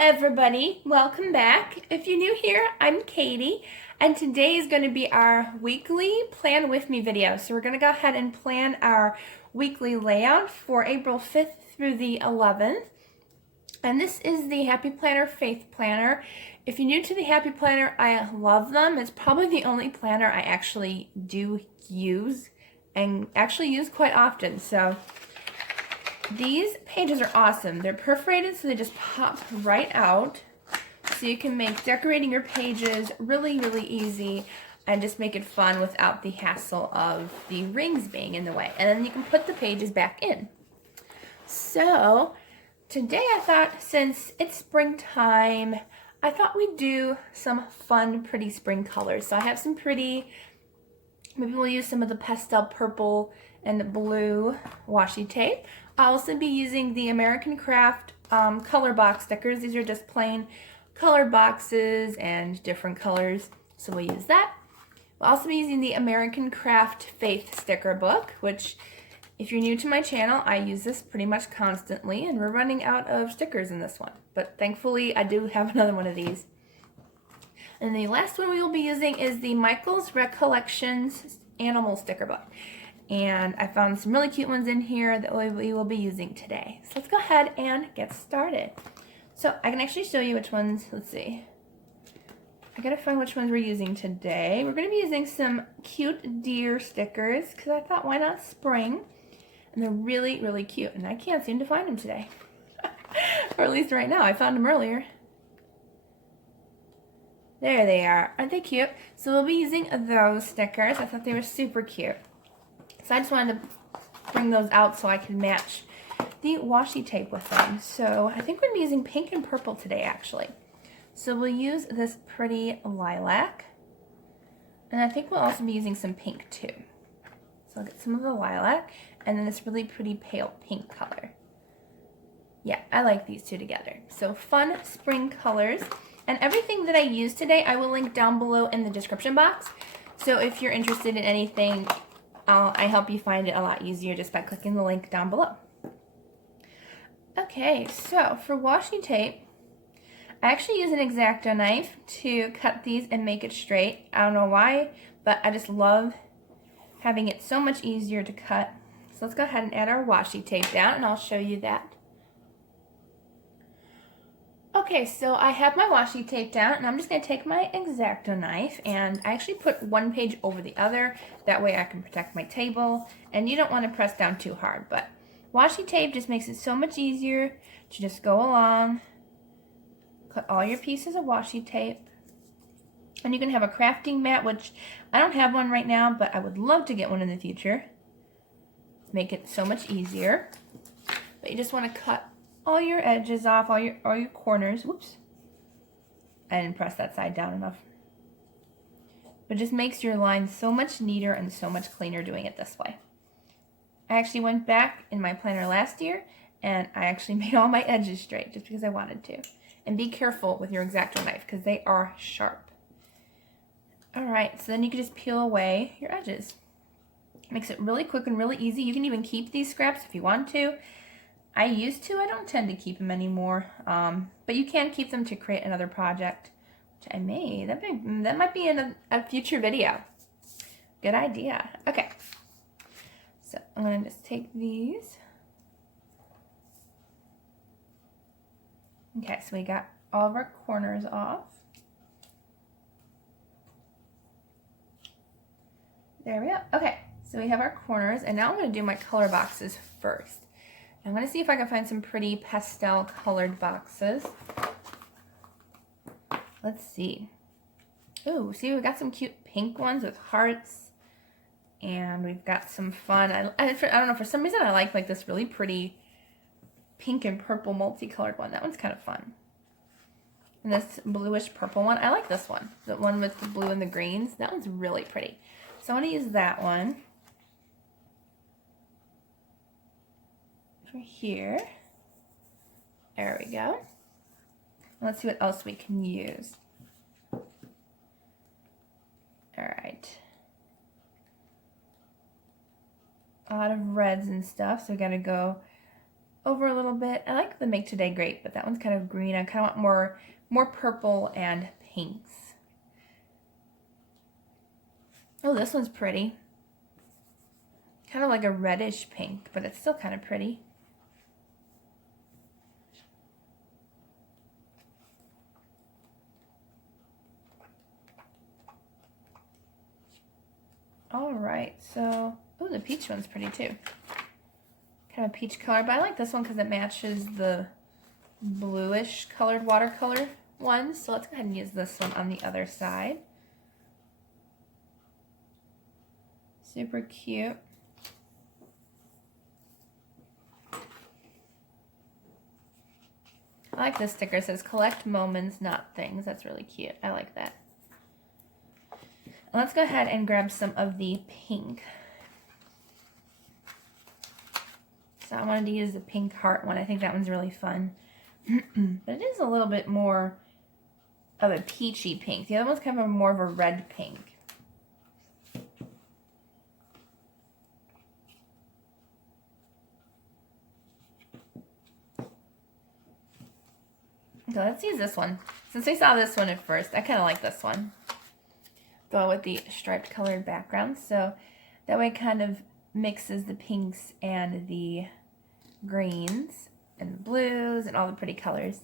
everybody, welcome back. If you're new here, I'm Katie, and today is going to be our weekly Plan With Me video. So we're going to go ahead and plan our weekly layout for April 5th through the 11th. And this is the Happy Planner Faith Planner. If you're new to the Happy Planner, I love them. It's probably the only planner I actually do use and actually use quite often. So these pages are awesome. They're perforated, so they just pop right out. So you can make decorating your pages really, really easy and just make it fun without the hassle of the rings being in the way. And then you can put the pages back in. So today I thought, since it's springtime, I thought we'd do some fun, pretty spring colors. So I have some pretty, maybe we'll use some of the pastel purple and blue washi tape. I'll also be using the American Craft color box stickers. These are just plain colored boxes and different colors, so we'll use that. We'll also be using the American Craft Faith sticker book, which, if you're new to my channel, I use this pretty much constantly, and we're running out of stickers in this one. But thankfully, I do have another one of these. And the last one we will be using is the Michael's Recollections animal sticker book. And I found some really cute ones in here that we will be using today. So let's go ahead and get started. So I can actually show you which ones, let's see. I gotta find which ones we're using today. We're gonna be using some cute deer stickers because I thought, why not spring? And they're really, really cute, and I can't seem to find them today. Or at least right now. I found them earlier. There they are. Aren't they cute? So we'll be using those stickers. I thought they were super cute. So I just wanted to bring those out so I can match the washi tape with them. So I think we're going to be using pink and purple today, actually. So we'll use this pretty lilac. And I think we'll also be using some pink too. So I'll get some of the lilac and then this really pretty pale pink color. Yeah, I like these two together. So fun spring colors. And everything that I use today, I will link down below in the description box. So if you're interested in anything, I help you find it a lot easier just by clicking the link down below. Okay, so for washi tape, I actually use an X-Acto knife to cut these and make it straight. I don't know why, but I just love having it so much easier to cut. So let's go ahead and add our washi tape down and I'll show you that. Okay, so I have my washi tape down and I'm just going to take my X-Acto knife and I actually put one page over the other. That way I can protect my table, and you don't want to press down too hard, but washi tape just makes it so much easier to just go along, cut all your pieces of washi tape. And you can have a crafting mat, which I don't have one right now, but I would love to get one in the future. Make it so much easier. But you just want to cut all your edges off, all your corners. Whoops. I didn't press that side down enough. But it just makes your line so much neater and so much cleaner doing it this way. I actually went back in my planner last year and I actually made all my edges straight just because I wanted to. And be careful with your X-Acto knife because they are sharp. Alright, so then you can just peel away your edges. Makes it really quick and really easy. You can even keep these scraps if you want to. I used to. I don't tend to keep them anymore. But you can keep them to create another project, which I may. That might be in a future video. Good idea. Okay. So I'm going to just take these. Okay, so we got all of our corners off. There we go. Okay, so we have our corners, and now I'm going to do my color boxes first. I'm going to see if I can find some pretty pastel colored boxes. Let's see. Oh, see, we've got some cute pink ones with hearts. And we've got some fun. I don't know, for some reason I like this really pretty pink and purple multicolored one. That one's kind of fun. And this bluish purple one, I like this one. The one with the blue and the greens. That one's really pretty. So I want to use that one. For here. There we go. Let's see what else we can use. Alright. A lot of reds and stuff, so we gotta go over a little bit. I like the Make Today Great, but that one's kind of green. I kind of want more purple and pinks. Oh, this one's pretty. Kind of like a reddish pink, but it's still kind of pretty. All right, so, oh, the peach one's pretty too. Kind of peach color, but I like this one because it matches the bluish colored watercolor one. So let's go ahead and use this one on the other side. Super cute. I like this sticker. It says collect moments, not things. That's really cute. I like that. Let's go ahead and grab some of the pink. So I wanted to use the pink heart one. I think that one's really fun. But it is a little bit more of a peachy pink. The other one's kind of more of a red pink. So let's use this one. Since I saw this one at first, I kind of like this one. Go with the striped colored background. So that way it kind of mixes the pinks and the greens and the blues and all the pretty colors.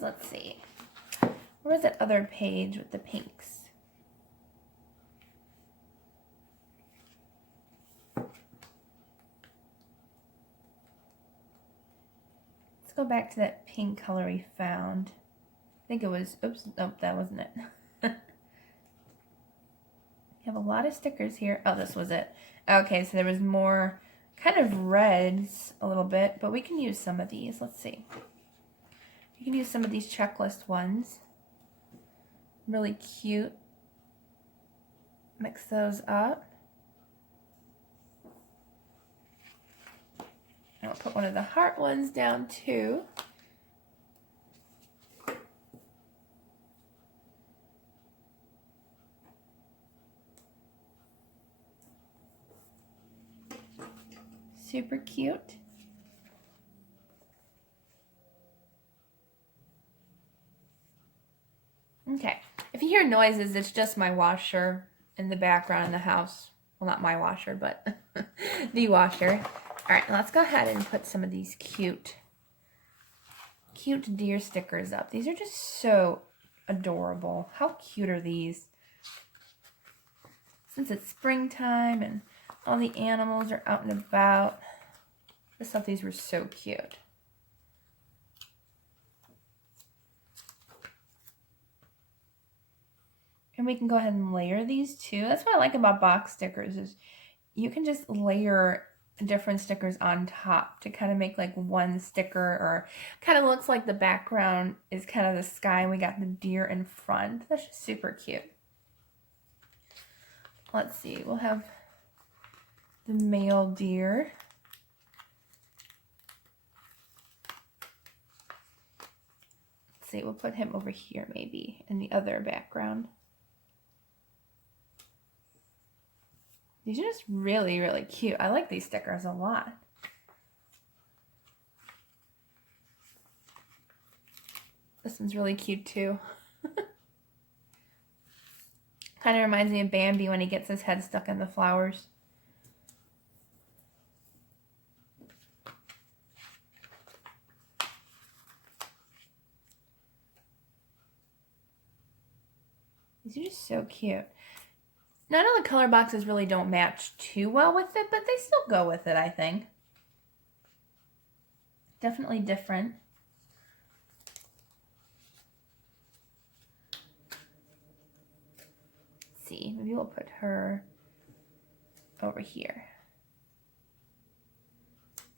Let's see. Where's that other page with the pinks? Let's go back to that pink color we found. I think it was, oops, nope, that wasn't it. You have a lot of stickers here. Oh, this was it. Okay, so there was more kind of reds a little bit, but we can use some of these. Let's see. You can use some of these checklist ones. Really cute. Mix those up. And I'll put one of the heart ones down too. Super cute. Okay, if you hear noises, it's just my washer in the background in the house. Well, not my washer, but the washer. All right, let's go ahead and put some of these cute deer stickers up. These are just so adorable. How cute are these? Since it's springtime and all the animals are out and about, I just thought these were so cute. And we can go ahead and layer these too. That's what I like about box stickers is you can just layer different stickers on top to kind of make like one sticker, or kind of looks like the background is kind of the sky and we got the deer in front. That's just super cute. Let's see, we'll have the male deer. Let's see, we'll put him over here maybe in the other background. These are just really, really cute. I like these stickers a lot. This one's really cute too. Kind of reminds me of Bambi when he gets his head stuck in the flowers. These are just so cute. Now, I know the color boxes really don't match too well with it, but they still go with it, I think. Definitely different. Let's see, maybe we'll put her over here.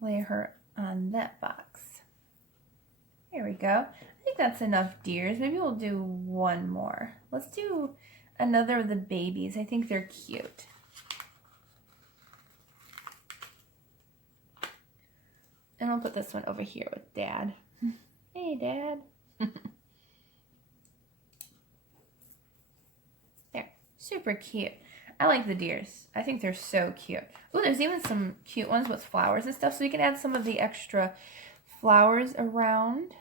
Lay her on that box. There we go. I think that's enough deers. Maybe we'll do one more. Let's do another of the babies. I think they're cute. And I'll put this one over here with Dad. Hey, Dad. There. Super cute. I like the deers. I think they're so cute. Oh, there's even some cute ones with flowers and stuff, so you can add some of the extra flowers around.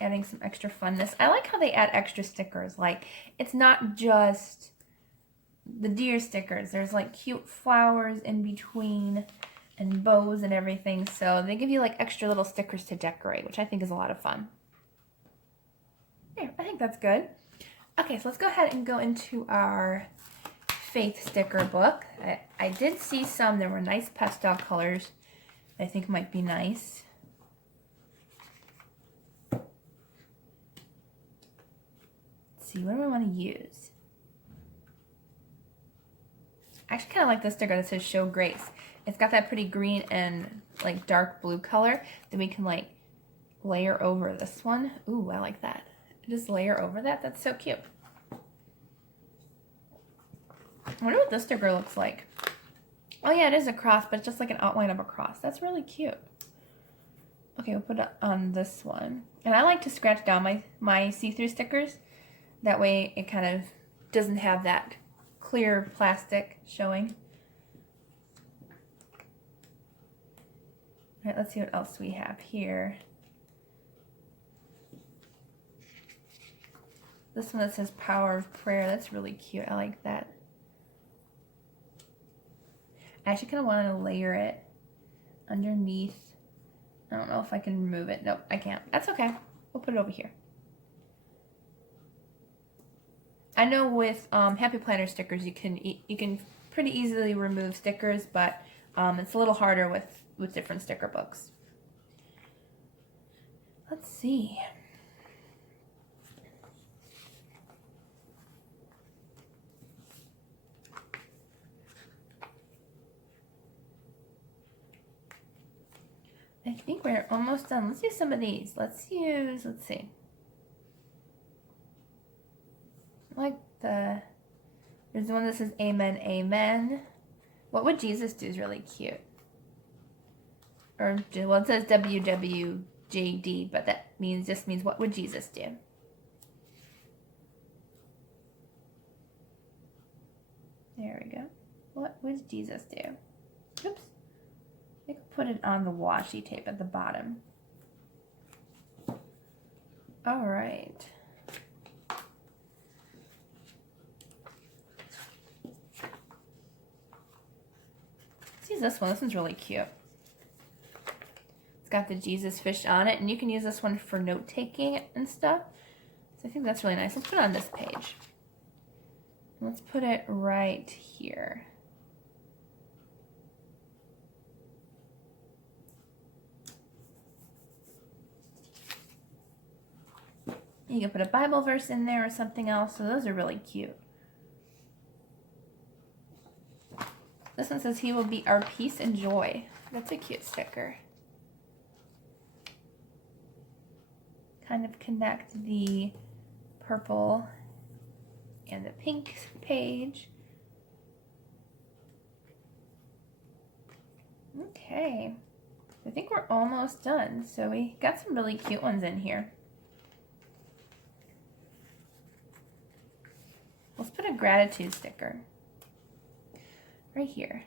Adding some extra funness. I like how they add extra stickers. Like, it's not just the deer stickers. There's like cute flowers in between and bows and everything. So they give you like extra little stickers to decorate, which I think is a lot of fun. Yeah, I think that's good. Okay, so let's go ahead and go into our Faith sticker book. I did see some. There were nice pastel colors I think might be nice. See, what do I want to use? I actually kind of like the sticker that says Show Grace. It's got that pretty green and like dark blue color that we can like layer over this one. Ooh, I like that. Just layer over that. That's so cute. I wonder what this sticker looks like. Oh yeah, it is a cross, but it's just like an outline of a cross. That's really cute. Okay, we'll put it on this one. And I like to scratch down my see-through stickers. That way it kind of doesn't have that clear plastic showing. All right, let's see what else we have here. This one that says Power of Prayer, that's really cute. I like that. I actually kind of want to layer it underneath. I don't know if I can remove it. Nope, I can't. That's okay. We'll put it over here. I know with Happy Planner stickers you can pretty easily remove stickers, but it's a little harder with different sticker books. Let's see. I think we're almost done. Let's use some of these. Let's see. Like there's one that says Amen, Amen. What would Jesus do is really cute. Or, well, it says WWJD, but that just means what would Jesus do? There we go. What would Jesus do? Oops. I can put it on the washi tape at the bottom. All right. Let's use this one. This one's really cute. It's got the Jesus fish on it, and you can use this one for note-taking and stuff. So I think that's really nice. Let's put it on this page. Let's put it right here. You can put a Bible verse in there or something else, so those are really cute. This one says, He will be our peace and joy. That's a cute sticker. Kind of connect the purple and the pink page. Okay, I think we're almost done. So we got some really cute ones in here. Let's put a gratitude sticker right here,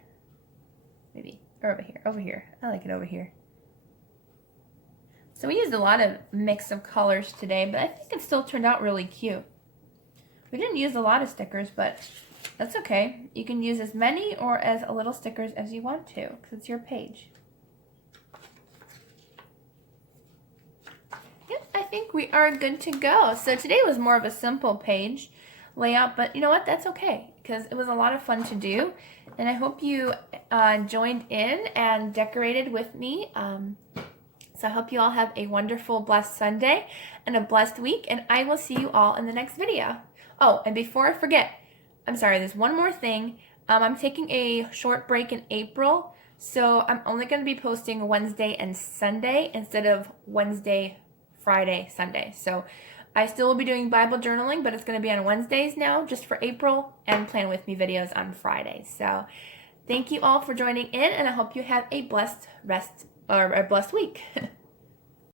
maybe, or over here. I like it over here. So we used a lot of mix of colors today, but I think it still turned out really cute. We didn't use a lot of stickers, but that's okay. You can use as many or as little stickers as you want to, because it's your page. Yep, I think we are good to go. So today was more of a simple page layout, but you know what? That's okay, because it was a lot of fun to do, and I hope you joined in and decorated with me. So I hope you all have a wonderful, blessed Sunday and a blessed week, and I will see you all in the next video. Oh, and before I forget, I'm sorry, there's one more thing. I'm taking a short break in April, so I'm only going to be posting Wednesday and Sunday instead of Wednesday, Friday, Sunday. So I still will be doing Bible journaling, but it's going to be on Wednesdays now, just for April, and Plan With Me videos on Fridays. So thank you all for joining in, and I hope you have a blessed rest or a blessed week.